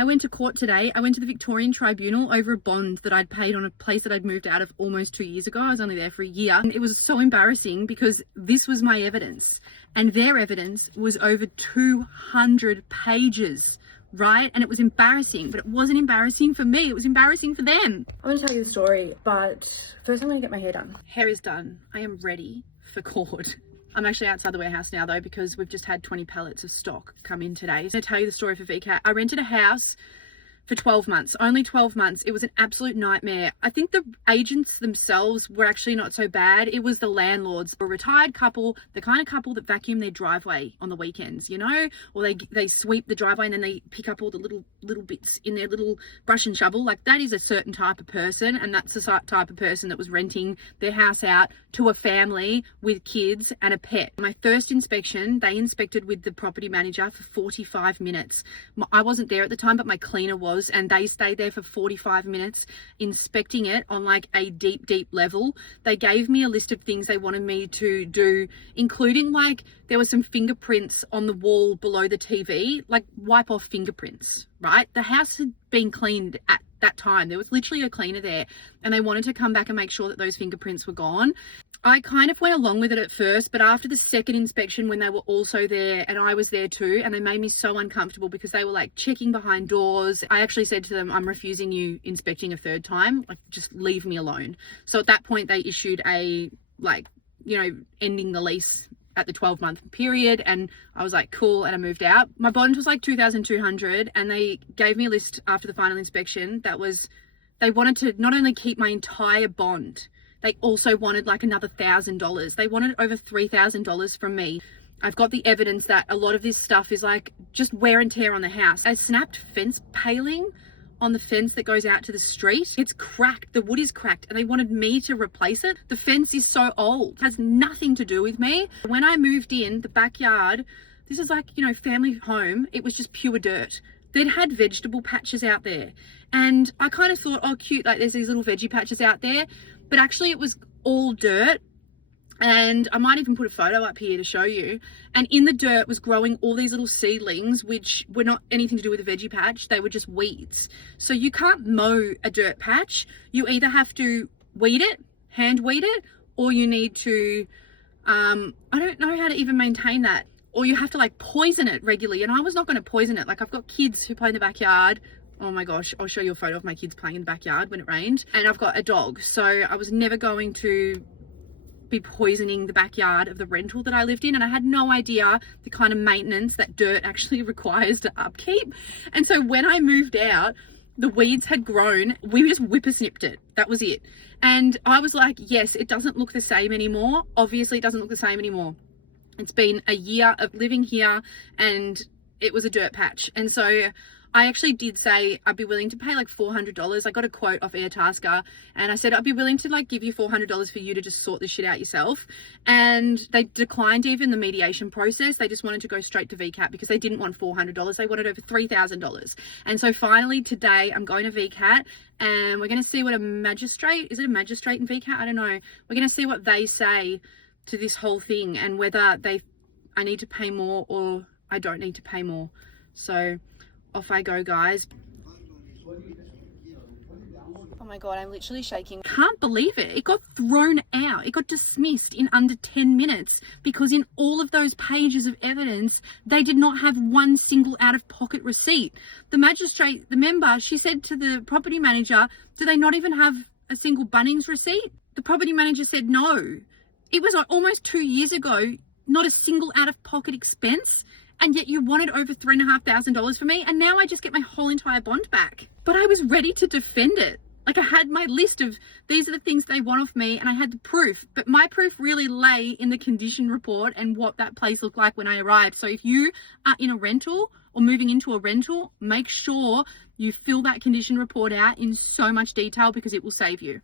I went to court today. I went to the Victorian Tribunal over a bond that I'd paid on a place that I'd moved out of almost 2 years ago. I was only there for a year. And it was so embarrassing because this was my evidence and their evidence was over 200 pages, right? And it was embarrassing, but it wasn't embarrassing for me. It was embarrassing for them. I want to tell you the story, but first I'm going to get my hair done. Hair is done. I am ready for court. I'm actually outside the warehouse now though, because we've just had 20 pallets of stock come in today. So I'll tell you the story for VCAT. I rented a house for 12 months, only 12 months. It was an absolute nightmare. I think the agents themselves were actually not so bad. It was the landlords, a retired couple, the kind of couple that vacuum their driveway on the weekends, you know, or they sweep the driveway and then they pick up all the little bits in their little brush and shovel. Like, that is a certain type of person, and that's the type of person that was renting their house out to a family with kids and a pet. My first inspection, they inspected with the property manager for 45 minutes. I wasn't there at the time, but my cleaner was, and they stayed there for 45 minutes inspecting it on like a deep level. They gave me a list of things they wanted me to do, including like there were some fingerprints on the wall below the TV, like wipe off fingerprints, right? The house had been cleaned at that time. There was literally a cleaner there, and they wanted to come back and make sure that those fingerprints were gone. I kind of went along with it at first, but after the second inspection, when they were also there and I was there too, and they made me so uncomfortable because they were like checking behind doors, I actually said to them, I'm refusing you inspecting a third time, like just leave me alone. So at that point they issued a, like, you know, ending the lease at the 12-month period, and I was like, cool, and I moved out. My bond was like 2,200, and they gave me a list after the final inspection that was, they wanted to not only keep my entire bond, they also wanted like another $1,000. They wanted over $3,000 from me. I've got the evidence that a lot of this stuff is like just wear and tear on the house. A snapped fence paling on the fence that goes out to the street, it's cracked. The wood is cracked, and they wanted me to replace it. The fence is so old, it has nothing to do with me. When I moved in, the backyard, this is like, you know, family home, it was just pure dirt. They'd had vegetable patches out there, and I kind of thought, oh cute, like there's these little veggie patches out there, but actually it was all dirt. And I might even put a photo up here to show you. And in the dirt was growing all these little seedlings, which were not anything to do with a veggie patch. They were just weeds. So you can't mow a dirt patch. You either have to weed it, hand weed it, or you need to, I don't know how to even maintain that. Or you have to like poison it regularly. And I was not going to poison it. Like, I've got kids who play in the backyard. Oh my gosh, I'll show you a photo of my kids playing in the backyard when it rained. And I've got a dog. So I was never going to be poisoning the backyard of the rental that I lived in, and I had no idea the kind of maintenance that dirt actually requires to upkeep. And so when I moved out, the weeds had grown. We just whippersnipped it. That was it. And I was like, yes, it doesn't look the same anymore. Obviously it doesn't look the same anymore. It's been a year of living here and it was a dirt patch. And so I actually did say I'd be willing to pay like $400. I got a quote off Airtasker, and I said I'd be willing to like give you $400 for you to just sort this shit out yourself. And they declined even the mediation process. They just wanted to go straight to VCAT because they didn't want $400. They wanted over $3,000. And so finally today I'm going to VCAT, and we're going to see what a magistrate, is it a magistrate in VCAT? I don't know. We're going to see what they say to this whole thing and whether I need to pay more or I don't need to pay more. So off I go, guys. Oh my God, I'm literally shaking. Can't believe it. It got thrown out. It got dismissed in under 10 minutes because in all of those pages of evidence, they did not have one single out-of-pocket receipt. The magistrate, the member, she said to the property manager, do they not even have a single Bunnings receipt? The property manager said no. It was almost 2 years ago, not a single out-of-pocket expense. And yet you wanted over $3,500 for me, and now I just get my whole entire bond back. But I was ready to defend it. Like, I had my list of these are the things they want of me, and I had the proof. But my proof really lay in the condition report and what that place looked like when I arrived. So if you are in a rental or moving into a rental, make sure you fill that condition report out in so much detail because it will save you.